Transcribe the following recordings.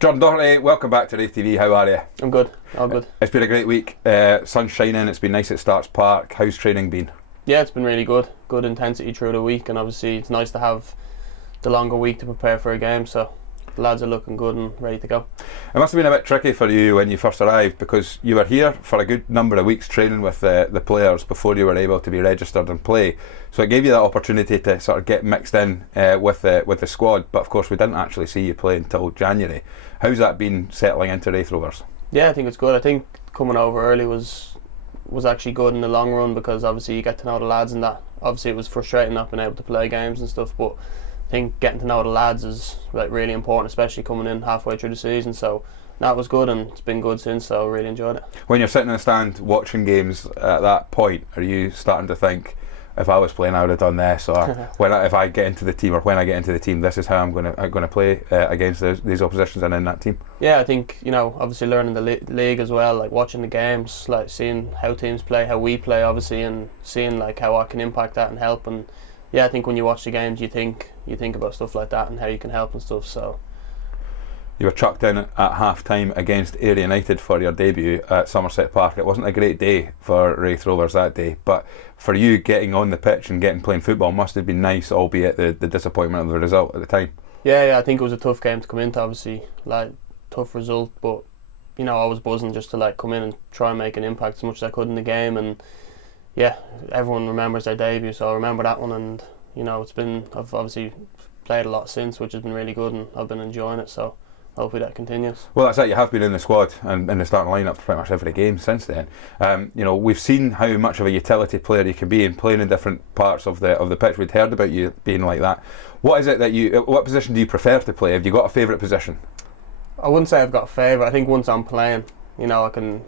Jordan Doherty, welcome back to Raith TV. How are you? I'm good, all good. It's been a great week. Sun's shining, it's been nice at Starts Park. How's training been? Yeah, it's been really good. Good intensity through the week, and obviously it's nice to have the longer week to prepare for a game, so the lads are looking good and ready to go. It must have been a bit tricky for you when you first arrived, because you were here for a good number of weeks training with the players before you were able to be registered and play. So it gave you that opportunity to sort of get mixed in with the squad, but of course we didn't actually see you play until January. How's that been settling into Raith Rovers? Yeah, I think it's good. I think coming over early was actually good in the long run, because obviously you get to know the lads, and that obviously it was frustrating not being able to play games and stuff, but I think getting to know the lads is like really important, especially coming in halfway through the season. So that was good, and it's been good since, so I really enjoyed it. When you're sitting in the stand watching games at that point, are you starting to think, if I was playing I would have done this, or if I get into the team, or when I get into the team, this is how I'm going to play against these oppositions and in that team? Yeah, I think, obviously learning the league as well, like watching the games, like seeing how teams play, how we play obviously, and seeing like how I can impact that and help. And yeah, I think when you watch the games you think about stuff like that and how you can help and stuff. So you were chucked in at half time against Ayr United for your debut at Somerset Park. It wasn't a great day for Raith Rovers that day, but for you, getting on the pitch and playing football must have been nice, albeit the disappointment of the result at the time. Yeah, I think it was a tough game to come into, obviously, like tough result, but I was buzzing just to like come in and try and make an impact as much as I could in the game. And yeah, everyone remembers their debut, so I remember that one. And I've obviously played a lot since, which has been really good, and I've been enjoying it, so hopefully that continues. Well, that's it. You have been in the squad and in the starting lineup for pretty much every game since then. We've seen how much of a utility player you can be in playing in different parts of the pitch. We'd heard about you being like that. What is it that what position do you prefer to play? Have you got a favourite position? I wouldn't say I've got a favourite. I think once I'm playing, I can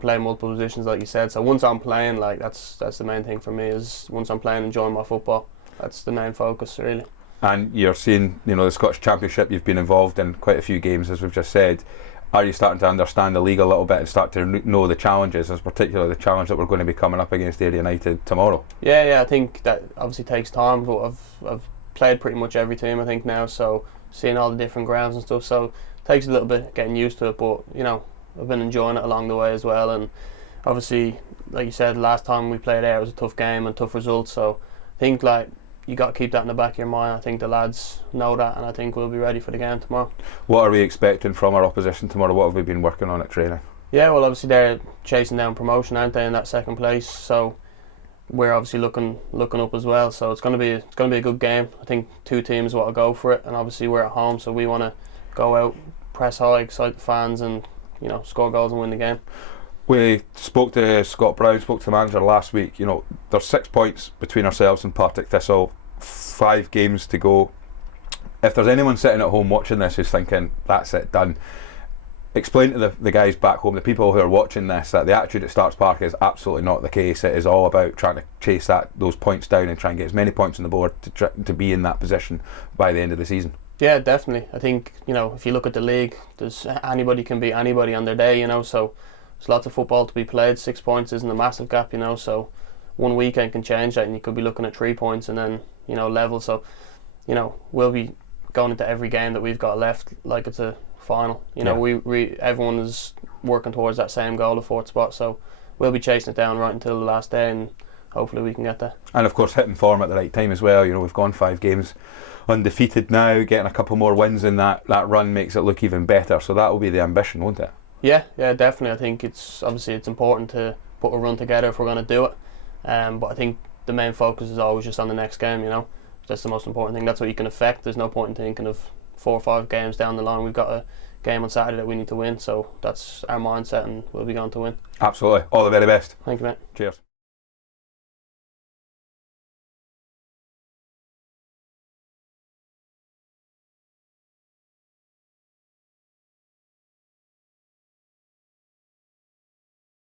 play multiple positions, like you said. So once I'm playing, like that's the main thing for me, is once I'm playing, enjoying my football. That's the main focus, really. And you're seeing, the Scottish Championship, you've been involved in quite a few games, as we've just said. Are you starting to understand the league a little bit and start to know the challenges, as particularly the challenge that we're going to be coming up against Ayr United tomorrow? Yeah, I think that obviously takes time, but I've played pretty much every team, I think, now, so seeing all the different grounds and stuff, so it takes a little bit getting used to it, but I've been enjoying it along the way as well. And obviously, like you said, last time we played Ayr, it was a tough game and tough results, so I think like you got to keep that in the back of your mind. I think the lads know that, and I think we'll be ready for the game tomorrow. What are we expecting from our opposition tomorrow? What have we been working on at training? Yeah, well, obviously they're chasing down promotion, aren't they, in that second place? So we're obviously looking up as well. So it's going to be a good game. I think two teams want to go for it, and obviously we're at home, so we want to go out, press high, excite the fans, and score goals and win the game. We spoke to Scott Brown, spoke to the manager last week. There's 6 points between ourselves and Partick Thistle, 5 games to go. If there's anyone sitting at home watching this who's thinking, that's it, done, explain to the guys back home, the people who are watching this, that the attitude at Starts Park is absolutely not the case. It is all about trying to chase those points down and try and get as many points on the board to be in that position by the end of the season. Yeah, definitely. I think, if you look at the league, anybody can beat anybody on their day, so there's lots of football to be played. 6 points isn't a massive gap, so one weekend can change that, and you could be looking at 3 points and then, level. So, we'll be going into every game that we've got left like it's a final. Everyone is working towards that same goal, the 4th spot, so we'll be chasing it down right until the last day, and hopefully we can get there. And of course hitting form at the right time as well. We've gone 5 games undefeated now. Getting a couple more wins in that run makes it look even better, so that will be the ambition, won't it? Yeah, definitely. I think it's important to put a run together if we're going to do it, but I think the main focus is always just on the next game. That's the most important thing. That's what you can affect. There's no point in thinking of 4 or 5 games down the line. We've got a game on Saturday that we need to win, so that's our mindset, and we'll be going to win. Absolutely. All the very best. Thank you, mate. Cheers.